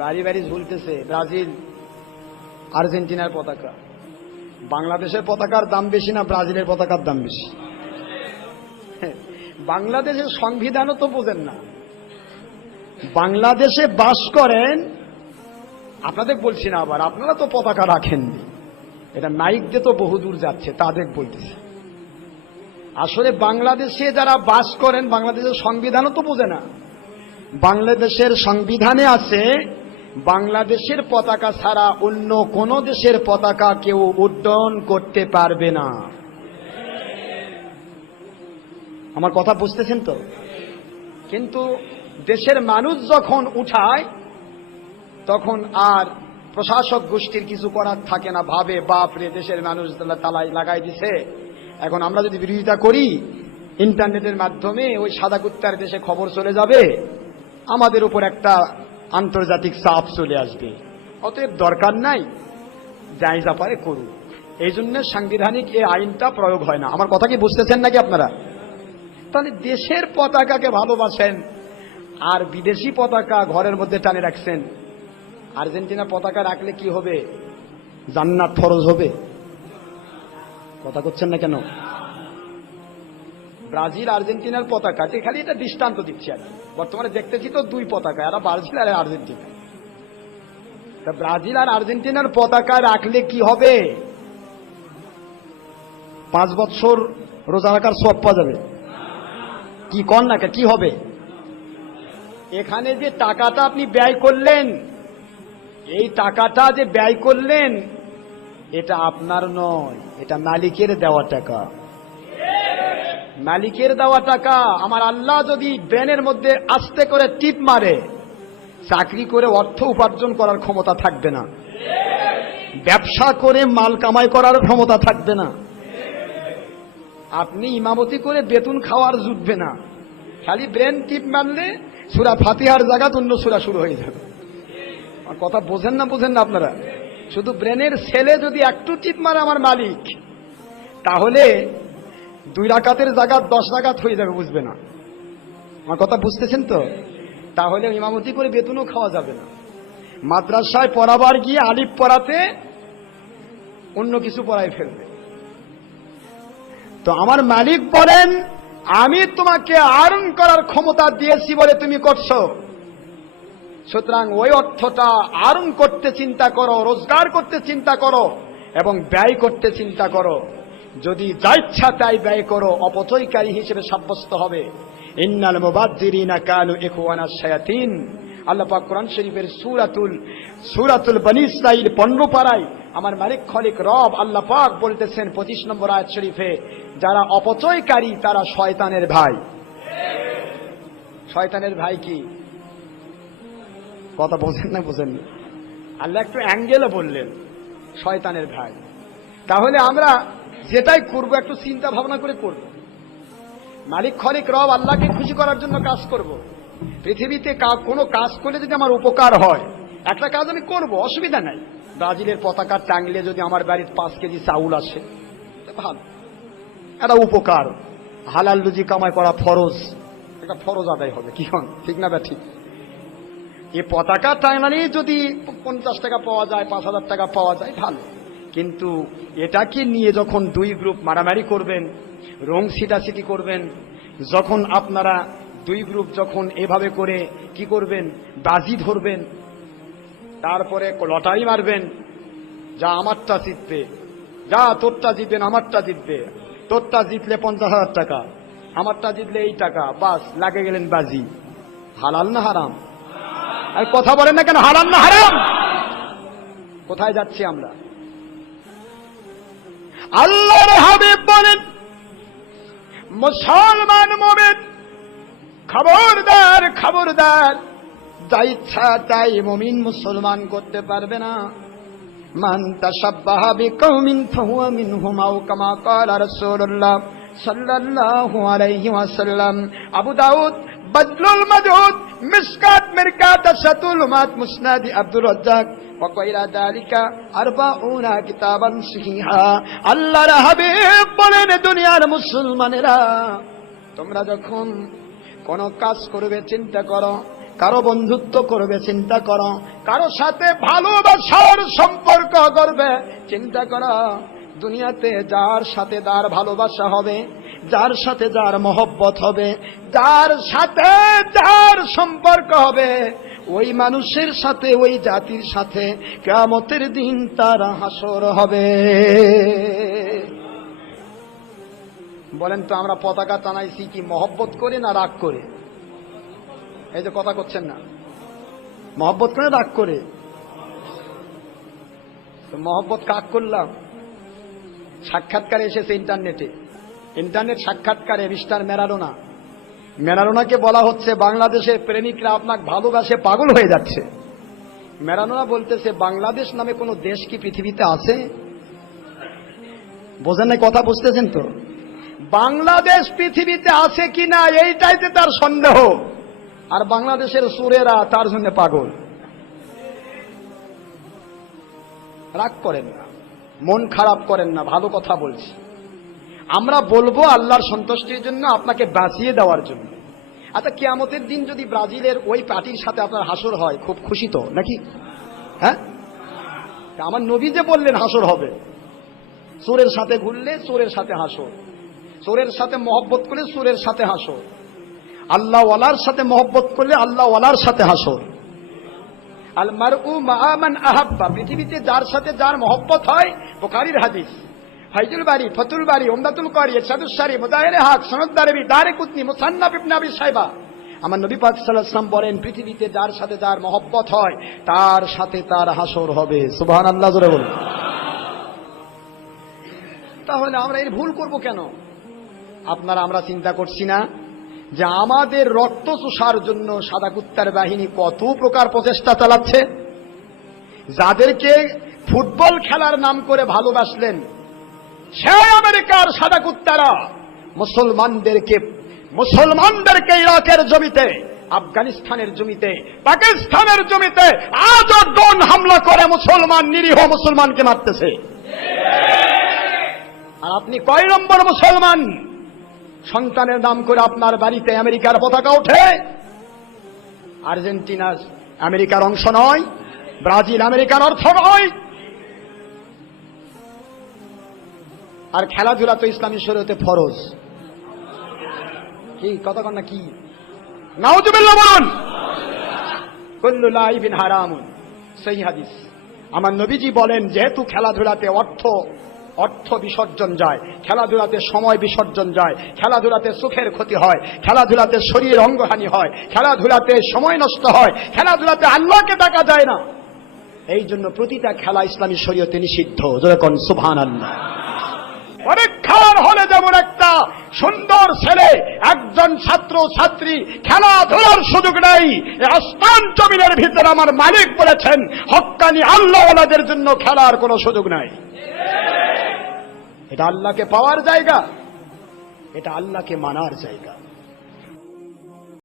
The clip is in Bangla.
বাড়ি বাড়ি ঝুলতেছে ব্রাজিল আর্জেন্টিনার পতাকা। বাংলাদেশের পতাকার দাম বেশি না ব্রাজিলের পতাকার দাম বেশি? বাংলাদেশের সংবিধানও তো বোঝেন না। বাংলাদেশে বাস করেন, আপনাদের বলছি না, আবার আপনারা তো পতাকা রাখেননি, এটা মাইক দিয়ে তো বহুদূর যাচ্ছে, তাদের বলতেছে। আসলে বাংলাদেশে যারা বাস করেন বাংলাদেশের সংবিধানও তো বোঝে না। বাংলাদেশের সংবিধানে আছে বাংলাদেশের পতাকা ছাড়া অন্য কোন দেশের পতাকা কেউ উড্ডয়ন করতে পারবে না। আমার কথা বুঝতেছেন তো? কিন্তু দেশের মানুষ যখন উঠায় তখন আর প্রশাসক গোষ্ঠীর কিছু করার থাকে না, ভাবে বাপরে দেশের মানুষ তালাই লাগাই দিছে, এখন আমরা যদি বিরোধিতা করি ইন্টারনেটের মাধ্যমে ওই সাদা কুত্তার দেশে খবর চলে যাবে, আমাদের উপর একটা আন্তর্জাতিক চাপ চলে আসবে, অতএব দরকার নাই, যাই যা পারে করুক। এই জন্য সাংবিধানিক এই আইনটা প্রয়োগ হয় না। আমার কথা কি বুঝতেছেন নাকি আপনারা? তাহলে দেশের পতাকাকে ভালোবাসেন আর বিদেশি পতাকা ঘরের মধ্যে টানে রাখছেন। আর্জেন্টিনা পতাকা রাখলে কি হবে? জান্নাত ফরজ হবে? কথা করছেন না কেন? ব্রাজিল আর্জেন্টিনার পতাকা, খালি এটা দৃষ্টান্ত দিচ্ছি। আর বর্তমানে দেখতেছি তো দুই পতাকা, এরা ব্রাজিল আর আর্জেন্টিনা। তা ব্রাজিল আর আর্জেন্টিনার পতাকা রাখলে কি হবে? 5 বছর রোজা রাখার সওয়াব পাওয়া যাবে কি? কন না, কি হবে? এখানে যে টাকাটা আপনি ব্যয় করলেন, এই টাকাটা যে ব্যয় করলেন এটা আপনার নয়, এটা মালিকের দেওয়া টাকা। মালিকের দেওয়া টাকা। আমার আল্লাহ যদি ব্রেনের মধ্যে আস্তে করে টিপ মারে, চাকরি করে অর্থ উপার্জন করার ক্ষমতা থাকবে না, ব্যবসা করে মাল কামাই করার ক্ষমতা থাকবে না, আপনি ইমামতি করে বেতন খাওয়ার জুটবে না। খালি ব্রেন টিপ মারলে সূরা ফাতিহার জায়গা অন্য সূরা শুরু হয়ে যাবে। আমার কথা বোঝেন না আপনারা? শুধু ব্রেনের ছেলে যদি একটু টিপ মারে আমার মালিক, তাহলে 2 রাকাতের জায়গা 10 রাকাত হয়ে যাবে, বুঝবে না। আমার কথা বুঝতেছেন তো? তাহলে ইমামতি করে বেতনও খাওয়া যাবে না। মাদ্রাসায় পড়াবার গিয়ে আলিফ পড়াতে অন্য কিছু পড়াই ফেলবে। তো আমার মালিক বলেন, আমি তোমাকে আর্ন করার ক্ষমতা দিয়েছি বলে তুমি করছো, সুতরাং ওই অর্থটা আর্ন করতে চিন্তা করো, রোজগার করতে চিন্তা করো এবং ব্যয় করতে চিন্তা করো। যদি যা ইচ্ছা তাই ব্যয় করো, অপচয়কারী হিসেবে সাব্যস্ত হবে। ইন্নাল মুবাজ্জিরিনা কানু ইখওয়ানাশ শায়াতিন। আল্লাহ পাক কোরআন শরীফের সূরাতুল বনী ইসরাঈল 15 পারায় আমার মালিক খলিক রব আল্লাহ পাক বলতেছেন 25 নম্বর আয়াত শরীফে, যারা অপচয়কারী তারা শয়তানের ভাই। শয়তানের ভাই কি? কথা বোঝেন না? আল্লাহ একটু অ্যাঙ্গেলে বললেন শয়তানের ভাই। তাহলে আমরা যেটাই করব একটু চিন্তা ভাবনা করে করব। মালিক খলিক রব আল্লাহকে খুশি করার জন্য কাজ করব। পৃথিবীতে কোনো কাজ করলে যদি আমার উপকার হয়, একটা কাজ আমি করব, অসুবিধা নাই। ব্রাজিলের পতাকা টাঙলে যদি আমার বাড়ির 5 কেজি চাউল আসে, ভালো, একটা উপকার। হালাল রুজি কামাই করা ফরজ, একটা ফরজ আদায় হবে। কি হন, ঠিক না? ঠিক। এই পতাকা টাঙালে যদি 50 টাকা পাওয়া যায়, 5000 টাকা পাওয়া যায়, ভালো। কিন্তু এটাকে নিয়ে যখন 2 গ্রুপ মারামারি করবেন, রং ছিটাছিটি করবেন, যখন আপনারা 2 গ্রুপ যখন এভাবে করে কি করবেন, বাজি ধরবেন, তারপরে লটারি মারবেন, যা আমারটা জিতবে, যা তোরটা জিতবেন, আমারটা জিতবে, তোরটা জিতলে 50,000 টাকা, আমারটা জিতলে এই টাকা, বাস লাগে গেলেন বাজি। হালাল না হারাম? আর কথা বলেন না কেন? হালাল না হারাম? কোথায় যাচ্ছি আমরা? আল্লাহর হাবিব বলেন, মুসলমান মুমিন খবরদার, খবরদার, যা ইচ্ছা তাই মুমিন মুসলমান করতে পারবে না। মান তাশাব্বাহা বিকওমিন ফাহুয়া মিনহুম আও কামা ক্বালা রাসূলুল্লাহ সাল্লাল্লাহু আলাইহি ওয়াসাল্লাম। আবু দাউদ বদলুল মজহুদ, মিসকাত মিরকাত, শাতুল মাত, মুসনাদ আব্দুর রাজ্জাক ওয়া গায়রা যালিকা 40 কিতাবান সহিহা। আল্লাহর হাবিব বলেন, দুনিয়ার মুসলমানেরা, তোমরা যখন কোন কাজ করবে চিন্তা করো, কারো বন্ধুত্ব করবে চিন্তা করো, কারো সাথে ভালোবাসার সম্পর্ক করবে চিন্তা করো। দুনিয়াতে যার সাথে যার ভালোবাসা হবে, যার সাথে যার মহব্বত হবে, যার সাথে যার সম্পর্ক হবে, ওই মানুষের সাথে ওই জাতির সাথে কিয়ামতের দিন তার হাসর হবে। বলেন তো আমরা পতাকা টানাইছি কি মহব্বত করে না রাগ করে? এই যে কথা করছেন না, মহব্বত করে রাগ করে? তো মহব্বত কাক করলাম? সাক্ষাৎকারে এসেছে ইন্টারনেটে, ইন্টারনেট সাক্ষাৎকারে মিস্টার ম্যারাডোনাকে বলা হচ্ছে বাংলাদেশের প্রেমিকরা আপনাকে ভালোবাসে পাগল হয়ে যাচ্ছে। ম্যারাডোনা বলতেছে বাংলাদেশ নামে কোন দেশ কি পৃথিবীতে আছে? বোঝেন না কথা, বুঝতেছেন তো? বাংলাদেশ পৃথিবীতে আছে কিনা এইটাইতে তার সন্দেহ, আর বাংলাদেশের সুরেরা তার জন্য পাগল। রাগ করেন না, মন খারাপ করেন না, ভালো কথা বলছি। আমরা বলবো আল্লাহর সন্তুষ্টির জন্য, আপনাকে বাঁচিয়ে দেওয়ার জন্য। আচ্ছা, কিয়ামতের দিন যদি ব্রাজিলের ওই পার্টির সাথে আপনার হাসর হয়, খুব খুশি তো নাকি? হ্যাঁ, আমার নবী যে বললেন হাসর হবে। চোরের সাথে ঘুরলে চোরের সাথে হাসর, চোরের সাথে মহব্বত করলে চোরের সাথে হাসর, আল্লাহ ওয়ালার সাথে মহব্বত করলে আল্লাহ ওয়ালার সাথে হাসর। আল মারউ মা মান আহাব্বা, পৃথিবীতে যার সাথে যার মহব্বত হয়। বুখারীর হাদিস, ফাইজুল বারি, ফতুল বারি, উমদাতুল কারি, ইরশাদুস সারি, মুদাহিরে হক, সনদ দারবি, দারিকুতনি, মুসান্নাফ ইবনে আবি শাইবা। আমার নবী পাক সাল্লাল্লাহু আলাইহি ওয়াসাল্লাম বলেন পৃথিবীতে যার সাথে যার মহব্বত হয় তার সাথে তার হাসর হবে। সুবহানাল্লাহ, জোরে বলুন। তাহলে আমরা এর ভুল করব কেন? আমরা চিন্তা করছি না যে আমাদের রক্ত চুষার জন্য সাদা কুত্তার বাহিনী কত প্রকার প্রচেষ্টা চালাচ্ছে? যাদেরকে ফুটবল খেলার নাম করে ভালোবাসলেন, সেই আমেরিকার সাদা কুত্তারা মুসলমানদেরকে ইরাকের জমিতে, আফগানিস্তানের জমিতে, পাকিস্তানের জমিতে আজও ড্রোন হামলা করে মুসলমান, নিরীহ মুসলমানকে মারতেছে। আর আপনি কয় নম্বর মুসলমান? সন্তানের নাম করে আপনার বাড়িতে আমেরিকার পতাকা ওঠে। আর্জেন্টিনা আমেরিকার অংশ নয়, ব্রাজিল আমেরিকার অর্থ নয়। আর খেলাধুলা তো ইসলামী শরীয়তে ফরজ। কি কথা কন না? কি নাউজুবিল্লাহ বলুন। কুল্লু লাইবিন হারামুন, সহিহ হাদিস। আমার নবীজি বলেন যেহেতু খেলাধুলাতে অর্থ বিসর্জন যায়, খেলাধুলাতে সময় বিসর্জন যায়, খেলাধুলাতে সুখের ক্ষতি হয়, খেলাধুলাতে শরীরের অঙ্গহানি হয়, খেলাধুলাতে সময় নষ্ট হয়, খেলাধুলাতে আল্লাহকে ডাকা যায় না। এই জন্য প্রতিটা খেলা ইসলামী শরীয়তে নিষিদ্ধ। জোরে কোন সুবহানাল্লাহ। পরীক্ষার হলে যেমন একটা সুন্দর ছেলে, একজন ছাত্র ছাত্রী খেলাধুলার সুযোগ নেই, আসমান জমিনের ভিতরে আমার মালিক বলেছেন হক্কানি আল্লাহওয়ালাদের জন্য খেলার কোনো সুযোগ নাই। এটা আল্লাহকে পাওয়ার জায়গা, এটা আল্লাহকে মানার জায়গা।